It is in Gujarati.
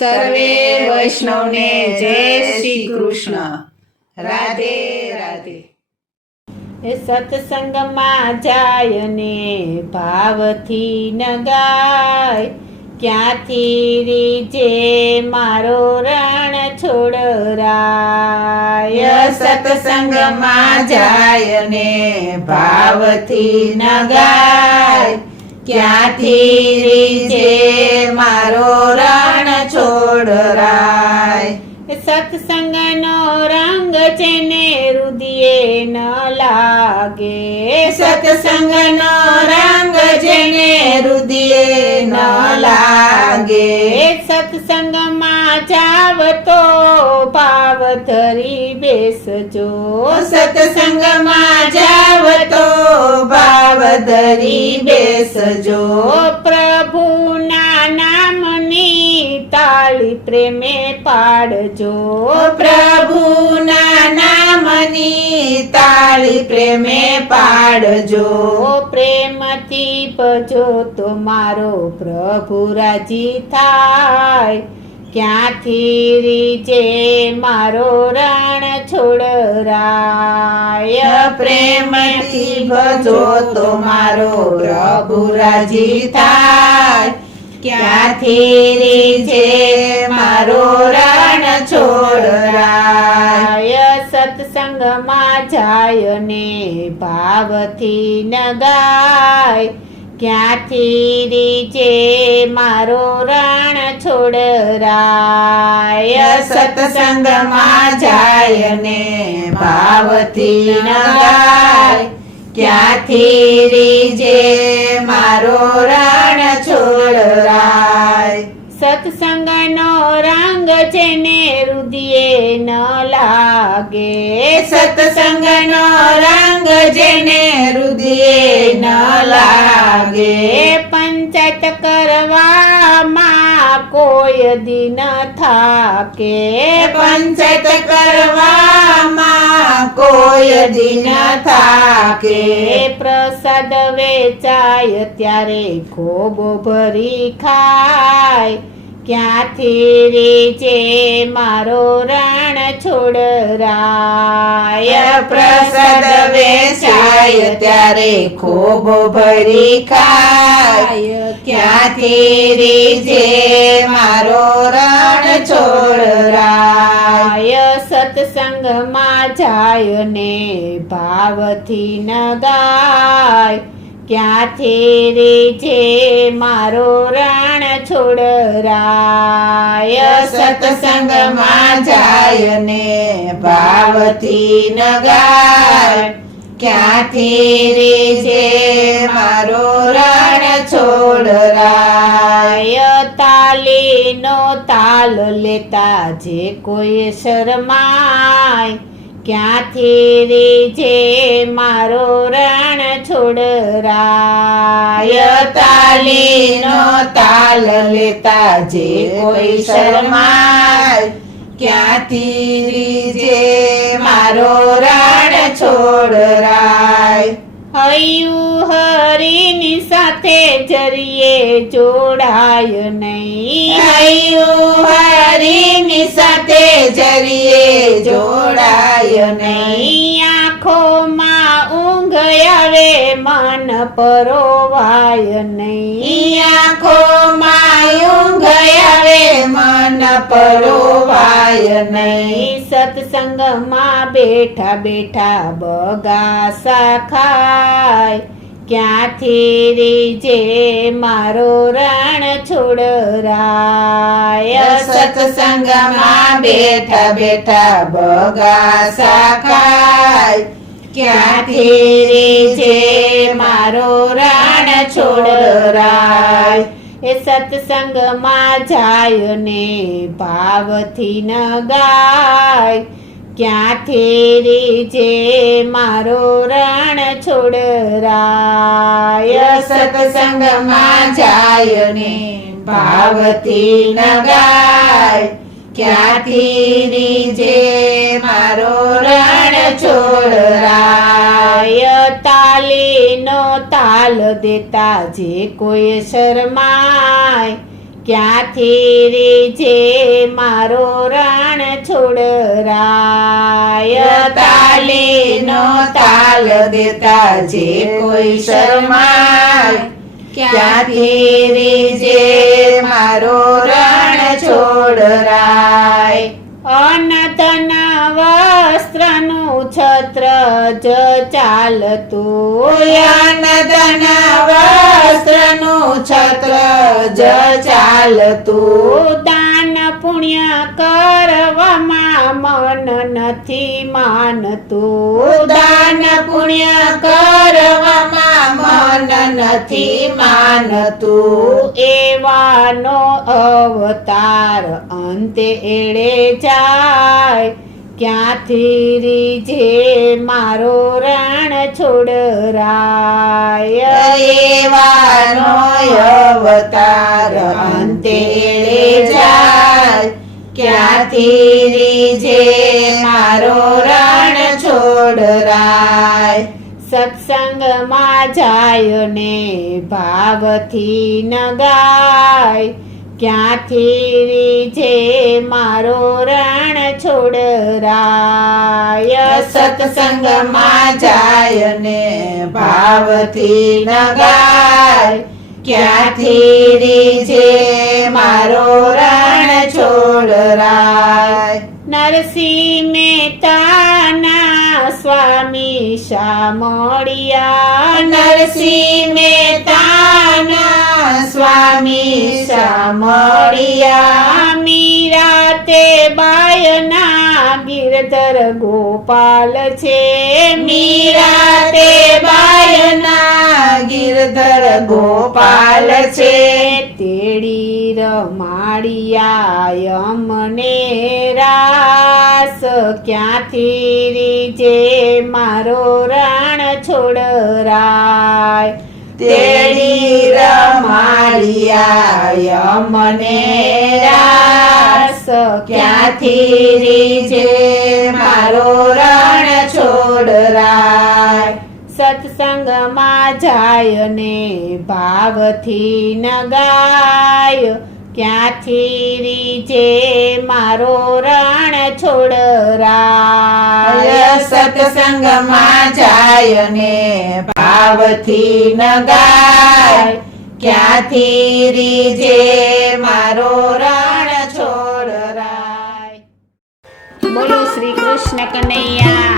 સર્વે વૈષ્ણવને જય શ્રી કૃષ્ણ. રાધે રાધે. એ સત્સંગમાં જાય ને ભાવથી ન ગાય, ક્યાંથી રીજે મારો રણ છોડરાય. સત્સંગમાં જાય ને ભાવથી ન ગાય, ક્યાંથી રીજે મારો રણ છોડરાય. સત્સંગનો રંગ છે ને રુદિયે ન લાગે, સત્સંગનો રંગ જેને રુદિયે ન લાગે. સત્સંગમાં જાવ તો ભાવ ધરી બેસજો, સત્સંગમાં જાવ તો ભાવ ધરી બેસજો. પ્રભુના નામની તાળી પ્રેમે પાડજો, પ્રભુના નામની તાળી પ્રેમે પાડજો. પ્રેમથી ભજો તો મારો પ્રભુ રાજી થાય, ક્યાંથી રીજે મારો રણ છોડરાય. પ્રેમથી ભજો તો મારો પ્રભુ રાજી થાય, ક્યાંથી રીજે મારો રણ છોડરાય. સત્સંગમાં જાય ને ભાવથી ન ગાય, ક્યાંથી રીજે મારો રણ છોડરાય. સત્સંગમાં જાય ને ભાવથી ન ગાય, ક્યાંથી રીજે મારો રણ છોડરાય. સત્સંગનો રંગ છે ને રુદિયે ન લાગે, સત્સંગનો રંગ જેને રુદિયે ન લાગે. પંચાયત કરવામાં કોઈ દિન થાકે, પંચાયત કરવામાં કોઈ દિન થાકે. પ્રસાદ વેચાય ત્યારે ખોબો ભરી ખાય, ક્યાંથી રીજે મારો રણ છોડરાય. પ્રસાદ વેચાય ત્યારે ખોબો ભરી ખાય, ક્યાંથી રીજે મારો રણ છોડરાય. સત્સંગમાં જાય ને ભાવથી ન ગાય, ક્યાંથી રીજે મારો રણ છોડરાય. સત્સંગમાં જાય ને ભાવથી ન ગાય, ક્યાંથી રીજે મારો રણ છોડરાય. તાલીનો તાલ લેતા જે કોઈ શરમાય, ક્યાંથી રીજે મારો રણ છોડરાય. તાલીનો તાલ લેતા જે કોઈ શરમાય, ક્યાંથી રીજે મારો રણ છોડરાય. હૈયું હરીની સાથે જરીએ જોડાય નહીં, હૈયું હરીની સાથે જરીએ જોડાય નહીં. આંખોમાં ઊંઘ આવે મન પરોવાય નહીં, આંખોમાં ઊંઘ આવે મન પરોવાય નહીં. સત્સંગમાં બેઠા બેઠા બગાસા ખાય, ક્યાંથી રીજે મારો રણ છોડરાય. સત્સંગમાં બેઠા બેઠા બગાસા ખાય, ક્યાંથી રીજે મારો રણ છોડરાય. એ સત્સંગમાં જાય ને ભાવથી ન ગાય, ક્યાંથી રીજે મારો રણ છોડરાય. સત્સંગમાં જાય ને ભાવથી ન ગાય, ક્યાંથી રીજે મારો રણ છોડરાય. તાલીનો તાલ દેતા જે કોઈ શરમાય, ક્યાંથી રીજે મારો રણ છોડરાય તાલીનો તાલ દેતા જે કોઈ શરમાય ક્યાંથી રીજે મારો રણ છોડરાય અનધન વસ્ત્રનું છત્ર જ ચાલતું અનધન વસ્ત્રનું છત્ર જ ચાલતું દાન પુણ્ય કરવામાં મન નથી માનતું દાન પુણ્ય કરવામાં મન નથી માનતું એવાનો અવતાર અંતે એળે જાય ક્યાંથી રીજે મારો રણ છોડરાય એવાનો અવતાર અંતે એળે જાય ક્યાંથી રીજે મારો રણ છોડરાય સત્સંગમાં જાય ને ભાવથી ન ગાય ક્યાંથી રીજે મારો રણ છોડરાય સત્સંગમાં જાય ને ભાવથી ન ગાય ક્યાંથી રીજે મારો રણ છોડરાય નરસિંહ મહેતાના સ્વામી શામળિયા નરસિંહ મહેતાના સ્વામી શામળિયા મીરા તે બાયના ગિરધર ગોપાલ છે મીરા તે બાયના ગિરધર ગોપાલ છે તેડી રમાડિયા અમને રાસ ક્યાંથી રીજે મારો રણ છોડરાય તેડી રમાડિયા મને રાસ ક્યાંથી રીજે મારો રણ છોડરાય સત્સંગમાં જાય ને ભાવથી ન ગાય ક્યાંથી રીજે મારો રણ છોડરાય સત્સંગમાં જાય ને ભાવથી ન ગાય ક્યાંથી રીજે મારો રણ છોડરાય બોલો શ્રી કૃષ્ણ કનૈયા